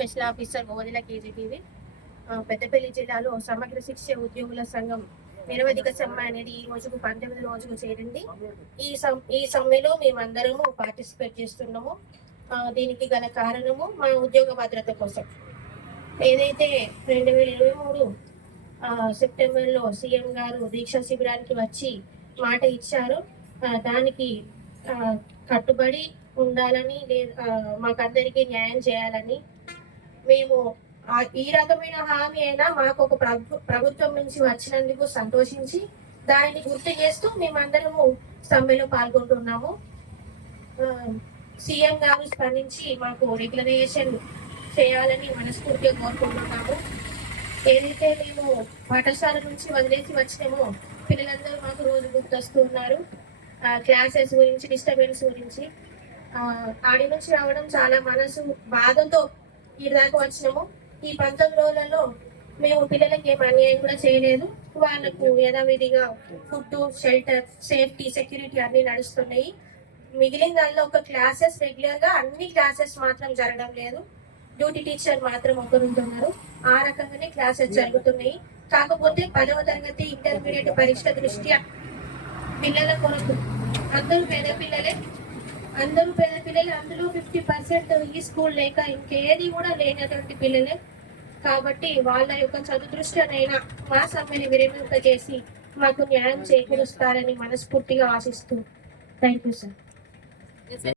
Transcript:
Special officer ఓదిల KGBV. Peddapalli జిల్లాలో సమగ్ర శిక్ష ఉద్యోగుల సంఘం నిరవధిక సమ్మె అనేది ఈ రోజుకు 19 రోజుకు చేరింది. ఈ సమ్మెలో మేమందరము పార్టిసిపేట్ చేస్తున్నాము. దీనికి గల కారణము మా ఉద్యోగ భద్రత కోసం. ఏదైతే 2023 సెప్టెంబర్లో సీఎం గారు దీక్షా శిబిరానికి వచ్చి మాట ఇచ్చారో దానికి కట్టుబడి ఉండాలని, మాకందరికీ న్యాయం చేయాలని మేము ఈ రకమైన హామీ అయినా మాకు ఒక ప్రభుత్వం నుంచి వచ్చినందుకు సంతోషించి దానిని గుర్తు చేస్తూ మేమందరము సమ్మెలో పాల్గొంటున్నాము. సీఎం గారు స్పందించి మాకు రెగ్యులరైజేషన్ చేయాలని మనస్ఫూర్తిగా కోరుకుంటున్నాము. ఏదైతే మేము పాఠశాల నుంచి వదిలేసి వచ్చినామో పిల్లలందరూ మాకు రోజు గుర్తొస్తున్నారు. క్లాసెస్ గురించి, డిస్టర్బెన్స్ గురించి. ఆడి నుంచి రావడం చాలా మనసు బాధతో ఈ దాకా వచ్చినాము. ఈ 19 రోజులలో మేము పిల్లలకి ఏం అన్యాయం కూడా చేయలేదు. వాళ్ళకు యథావిధిగా ఫుడ్, షెల్టర్, సేఫ్టీ, సెక్యూరిటీ అన్ని నడుస్తున్నాయి. మిగిలిన దానిలో ఒక క్లాసెస్ రెగ్యులర్ గా అన్ని క్లాసెస్ మాత్రం జరగడం లేదు. డ్యూటీ టీచర్ మాత్రం ఒకరుంటున్నారు. ఆ రకంగానే క్లాసెస్ జరుగుతున్నాయి. కాకపోతే 10వ తరగతి ఇంటర్మీడియట్ పరీక్ష దృష్ట్యా పిల్లల కొరకు అందరూ పేద పిల్లలే, అందులో 50% ఈ స్కూల్ లేక ఇంకేది కూడా లేనటువంటి పిల్లలే. కాబట్టి వాళ్ళ యొక్క చదుదృష్ట్యానైనా మా సమ్మెని విరమింప చేసి మాకు న్యాయం చేకూరుస్తారని మనస్ఫూర్తిగా ఆశిస్తూ. Thank you sir.